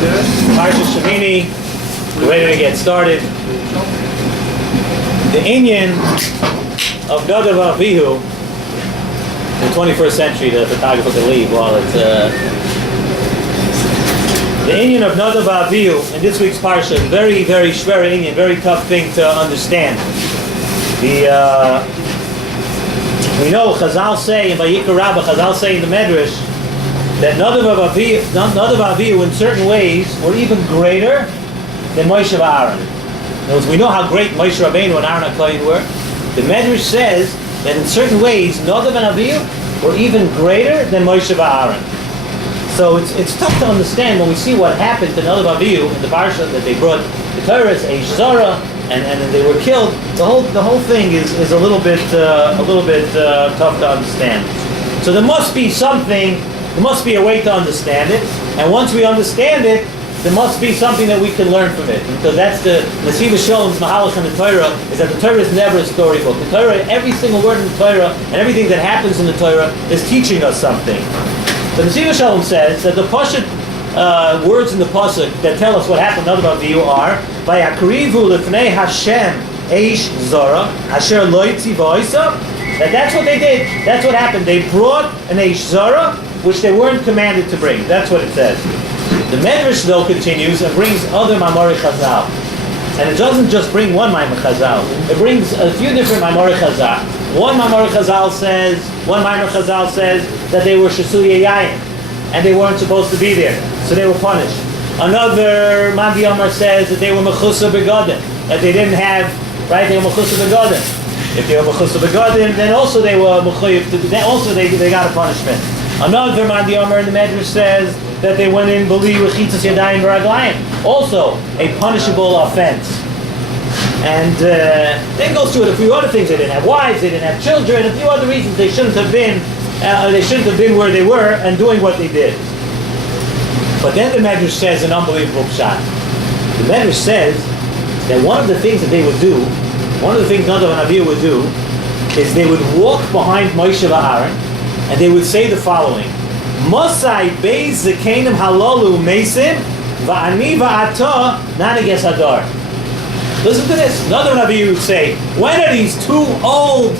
Parshas Shmini, we're ready to get started. The inyan of Nadav Avihu in the 21st century, the photographer can leave while it's the inyan of Nadav Avihu in this week's Parsha is very, very shver inyan, very tough thing to understand. We know Chazal say in Vayikra Rabbah, Chazal say in the Medrash that Nadav Avihu in certain ways were even greater than Moshe and Aaron. In other words, we know how great Moshe Rabbeinu and Aaron HaKohen were. The Medrash says that in certain ways Nadav and Avihu were even greater than Moshe and Aaron. So it's tough to understand when we see what happened to Nadav Avihu in the Parsha, that they brought the Torah, Eish Zara, and then they were killed. The whole thing is a little bit tough to understand. So there must be something. There must be a way to understand it, and once we understand it, there must be something that we can learn from it. Because that's the Nesiv Shalom's Mahalach in the Torah, is that the Torah is never a storybook. The Torah, every single word in the Torah, and everything that happens in the Torah is teaching us something. So Nesiv Shalom says that the Pashat words in the Pasuk that tell us what happened to Nadav Avihu are Vayakrivu lefnei Hashem eish zara asher lo yitziva isa. That's what they did. That's what happened. They brought an eish zara which they weren't commanded to bring. That's what it says. The Medrash, though, continues and brings other Mamorei Chazal. And it doesn't just bring one Mamorei Chazal. It brings a few different Mamorei Chazal. One Mamorei Chazal says that they were Shesuyei Yayin, and they weren't supposed to be there, so they were punished. Another Mandi Amar says that they were Mechusa Begadim, that they didn't have, right, they were Mechusa Begadim. If they were Mechusa Begadim, then also they were Mechuyev, then also they got a punishment. Another Mandi Amar in the Medrash says that they went in Bali Rechitzas Yadayim V'Raglayim, also a punishable offense. And then goes through a few other things. They didn't have wives, they didn't have children, a few other reasons they shouldn't have been where they were and doing what they did. But then the Medrash says an unbelievable pshat. The Medrash says that one of the things that they would do, one of the things Nadav and Avihu would do, is they would walk behind Moshe and Aaron, and they would say the following: Mosai beis zekenim halalu mesim va'ani va'ata naniges hadar. Listen to this. Another Rebbe would say, when are these two old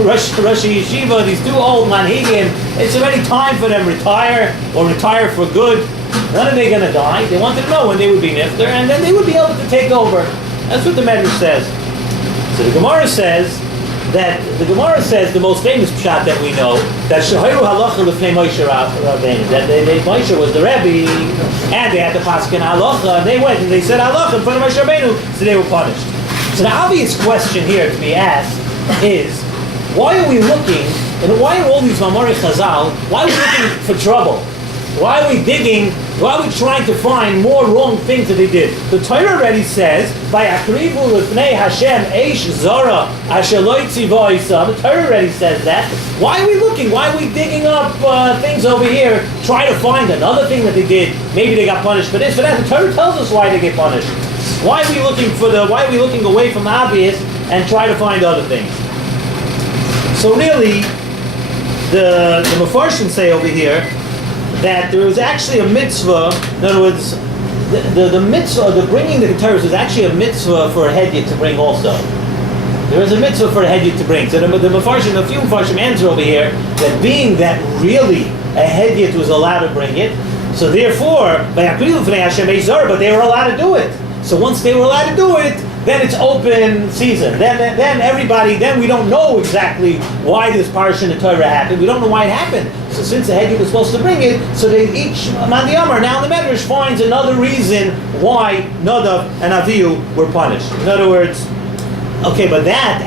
Rosh Yeshiva, these two old manhigim, it's already time for them to retire or retire for good. When are they going to die? They wanted to know when they would be nifter, and then they would be able to take over. That's what the Medrash says. So the Gemara says the most famous pshat that we know, that Shehoru halacha l'fnei Moshe Rabbeinu, that Moshe was the Rebbe, and they had to paskin halacha, and they went and they said halacha in front of Moshe Rabbeinu, so they were punished. So the obvious question here to be asked is, why are we looking, and why are all these Mamorei Chazal, why are we looking for trouble? Why are we digging? Why are we trying to find more wrong things that they did? The Torah already says, "Vayakrivu lefnei Hashem eish zara asher lo yitziva isa." The Torah already says that. Why are we looking? Why are we digging up things over here, trying to find another thing that they did? Maybe they got punished for this, for that. The Torah tells us why they get punished. Why are we looking away from the obvious and try to find other things? So really, the Mefarshim say over here that there was actually a mitzvah. In other words, the mitzvah, the bringing the Torah was actually a mitzvah for a hedyot to bring also. There was a mitzvah for a hedyot to bring. So the Mefarshim, a few Mefarshim answer over here that being that really a hedyot was allowed to bring it, so therefore, but they were allowed to do it. So once they were allowed to do it, then it's open season. Then everybody, then we don't know exactly why this parsha in the Torah happened. We don't know why it happened. So since the hedyot was supposed to bring it, so they each Mandi Amar now in the Medrash finds another reason why Nadav and Avihu were punished. In other words, okay, but that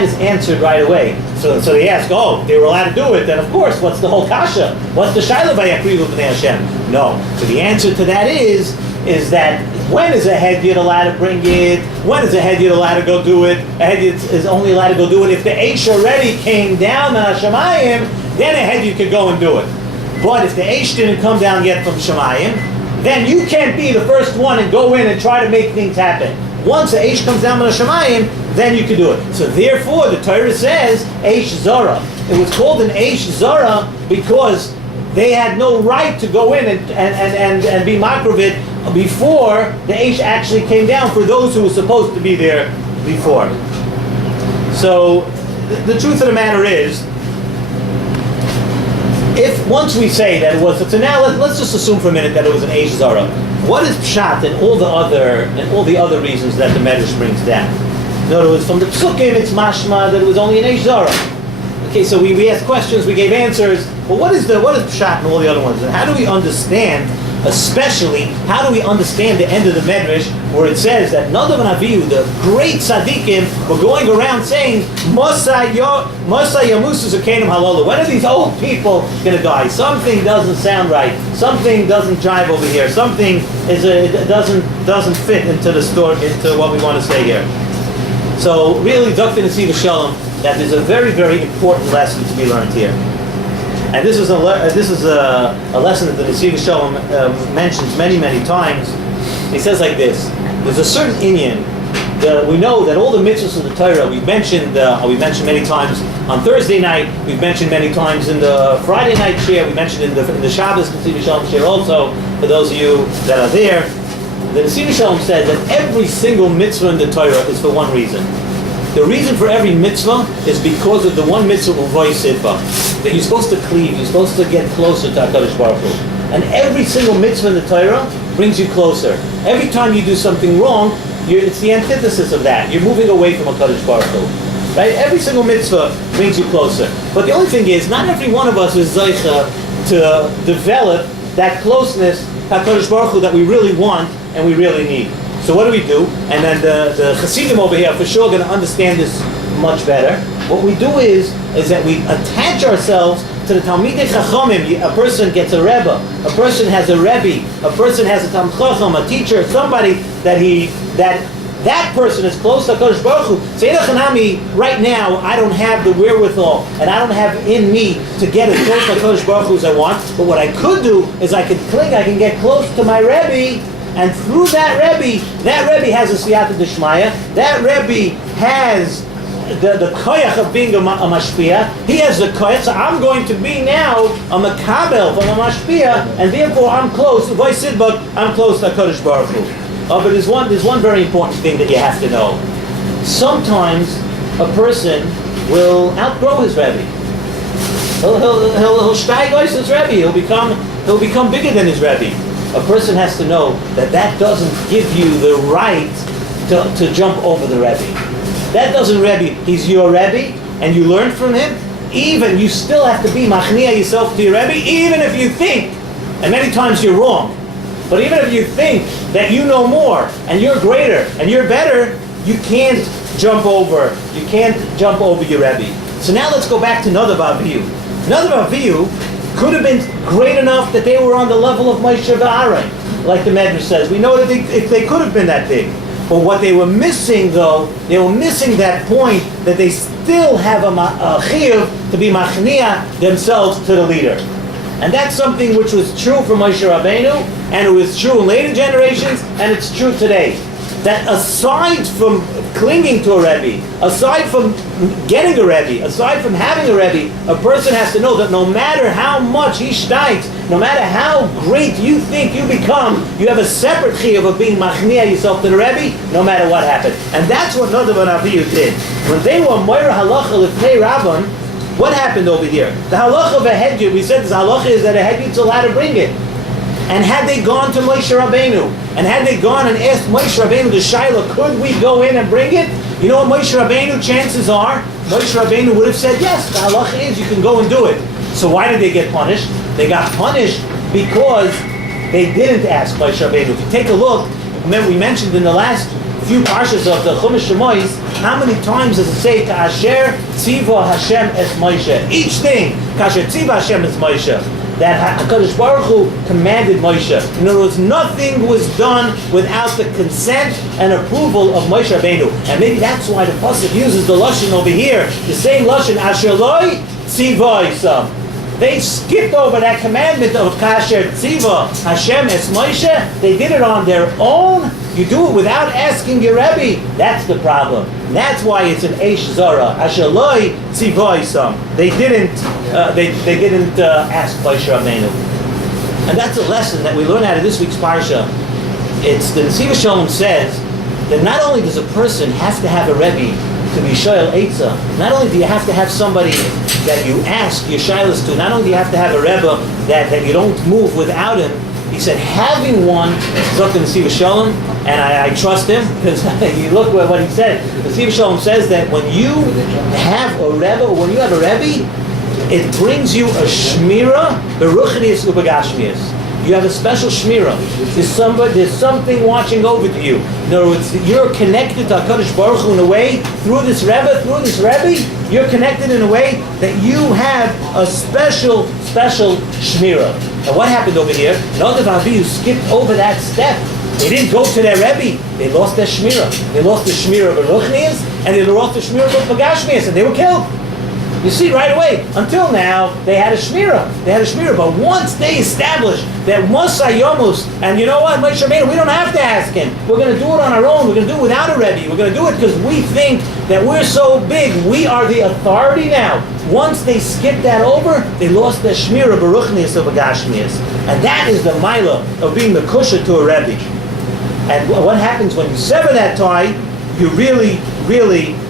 is answered right away. So they ask, they were allowed to do it, then of course, what's the whole kasha? What's the shaila vayakrivu b'nei Hashem? No. So the answer to that is that when is a hedyot allowed to bring it? When is a hedyot allowed to go do it? A hedyot is only allowed to go do it if the eish already came down on Hashemayim, then a hedyot could go and do it. But if the eish didn't come down yet from Shemayim, then you can't be the first one and go in and try to make things happen. Once the eish comes down on Shemayim, then you can do it. So therefore, the Torah says eish zara. It was called an eish zara because they had no right to go in and be makrovit before the Eish actually came down for those who were supposed to be there before. So the truth of the matter is, if once we say that it was, so now let's just assume for a minute that it was an Eish Zara. What is Pshat and all the other reasons that the Medrash brings down? In other words, from the Psukim it's mashma that it was only an Eish Zara. Okay, so we asked questions, we gave answers, but what is Pshat and all the other ones? And how do we understand, especially, how do we understand the end of the Medrash where it says that Nadav and Avihu, the great tzaddikim, were going around saying, Mosa Yamusu Zakenim Halalu. When are these old people going to die? Something doesn't sound right. Something doesn't jive over here. Something doesn't fit into the story, into what we want to say here. So really, Dr. Nesiv Shalom, that there's a very, very important lesson to be learned here. And this is a lesson that the Nesiv Shalom mentions many, many times. He says like this: there's a certain inyan. We know that all the mitzvahs of the Torah we've mentioned many times on Thursday night. We've mentioned many times in the Friday night share. We mentioned in the Shabbos Nesiv Shalom share also. For those of you that are there, the Nesiv Shalom said that every single mitzvah in the Torah is for one reason. The reason for every mitzvah is because of the one mitzvah uvay sidba, that you're supposed to cleave, you're supposed to get closer to HaKadosh Baruch Hu. And every single mitzvah in the Torah brings you closer. Every time you do something wrong, it's the antithesis of that. You're moving away from HaKadosh Baruch Hu. Right? Every single mitzvah brings you closer. But the only thing is, not every one of us is zeicha to develop that closeness to HaKadosh Baruch Hu that we really want and we really need. So what do? And then the Hasidim over here for sure are going to understand this much better. What we do is that we attach ourselves to the Talmidei Chachamim. A person gets a Rebbe, a person has a Rebbe, a person has a Talmid Chacham, a teacher, somebody that person is close to HaKadosh Baruch Hu. Seidach Hanami, right now, I don't have the wherewithal, and I don't have in me to get as close to HaKadosh Baruch Hu as I want, but what I could do is I can get close to my Rebbe, and through that Rebbe has a siyata d'shmaya. That Rebbe has the koyach of being a mashpia. He has the koyach, so I'm going to be now a makabel from a mashpia, and therefore I'm close. If I sit, but I'm close to HaKadosh Baruch Hu. But there's one very important thing that you have to know. Sometimes a person will outgrow his Rebbe. He'll steig aus his Rebbe. He'll become bigger than his Rebbe. A person has to know that doesn't give you the right to jump over the Rebbe. That doesn't Rebbe. He's your Rebbe, and you learn from him. Even you still have to be machniya yourself to your Rebbe, even if you think, and many times you're wrong, but even if you think that you know more and you're greater and you're better, you can't jump over your Rebbe. So now let's go back to Nadav Avihu. Nadav Avihu could have been great enough that they were on the level of Moshe and Aaron, like the Medrash says. We know that they could have been that big. But what they were missing, though, they were missing that point that they still have a chiyuv to be machniya themselves to the leader. And that's something which was true for Moshe Rabbeinu, and it was true in later generations, and it's true today. That aside from clinging to a Rebbe, aside from getting a Rebbe, aside from having a Rebbe, a person has to know that no matter how much he steigt, no matter how great you think you become, you have a separate chiyuv of being machniya yourself to the Rebbe, no matter what happened. And that's what Nadav and Avihu did. When they were moira halacha lefnei Rabban, what happened over here? The halacha of a hedyot, we said this halacha is that a hedyot's allowed to bring it. And had they gone to Moshe Rabbeinu, and had they gone and asked Moshe Rabbeinu the Shaila, could we go in and bring it? You know what Moshe Rabbeinu, chances are, Moshe Rabbeinu would have said, yes, the halacha is you can go and do it. So why did they get punished? They got punished because they didn't ask Moshe Rabbeinu. If you take a look, remember we mentioned in the last few parshas of the Chumash Shemois, how many times does it say, Ka'asher tziva Hashem es Moshe? Each thing, Ka'asher tziva Hashem es Moshe. That HaKadosh Baruch Hu commanded Moshe. In other words, nothing was done without the consent and approval of Moshe Rabbeinu. And maybe that's why the pasuk uses the lashon over here, the same lashon, Asher Loi Tziva. They skipped over that commandment of Kasher Tziva Hashem es Moshe. They did it on their own, You do it without asking your Rebbe. That's the problem. And that's why it's an Eish Zara. Ashaloi Tzivoisam. They didn't ask Moshe Rabbeinu. And that's a lesson that we learn out of this week's Parsha. It's the Nesiva Shalom says that not only does a person have to have a Rebbe to be Shoel Eitzah, not only do you have to have somebody that you ask your shilas to, not only do you have to have a Rebbe that you don't move without him, he said having one, Dr. Nesiva Shalom, and I trust him, because you look at what he said. Nesiva Shalom says that when you have a Rebbe, or when you have a Rebbe, it brings you a shmira, beruchnius ubagashmius. You have a special shmira. There's something watching over to you. In other words, you're connected to HaKadosh Baruch Hu in a way, through this Rebbe, you're connected in a way that you have a special shmira. And what happened over here? Nadav Avihu skipped over that step. They didn't go to their Rebbe. They lost their shmira. They lost the shmira of Beruchnius, and they lost the shmira of Pagashmius, and they were killed. You see right away. Until now, they had a shmira. But once they established that Mosai Yomus, and you know what, Moshe Rabbeinu, we don't have to ask him. We're going to do it on our own. We're going to do it without a Rebbe. We're going to do it because we think that we're so big. We are the authority now. Once they skipped that over, they lost their shmira Baruchnius of Agashmius. And that is the milah of being the kusha to a Rebbe. And what happens when you sever that tie, you're really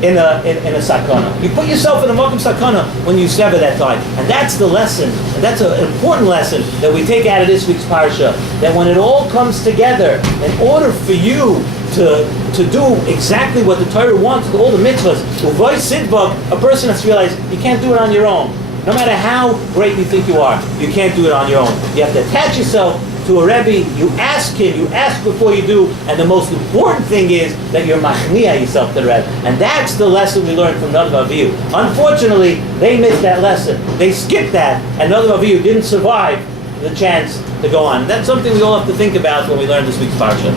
in a sakana. You put yourself in a makom sakana when you sever that tie. And that's the lesson. And that's an important lesson that we take out of this week's parsha. That when it all comes together, in order for you to do exactly what the Torah wants, all the mitzvahs, uvay sidbak, a person has to realize you can't do it on your own. No matter how great you think you are, you can't do it on your own. You have to attach yourself to a Rebbe, you ask him, you ask before you do, and the most important thing is that you're machniah yourself to the Rebbe. And that's the lesson we learned from Nadav Avihu. Unfortunately, they missed that lesson. They skipped that, and Nadav Avihu didn't survive the chance to go on. That's something we all have to think about when we learn this week's parsha.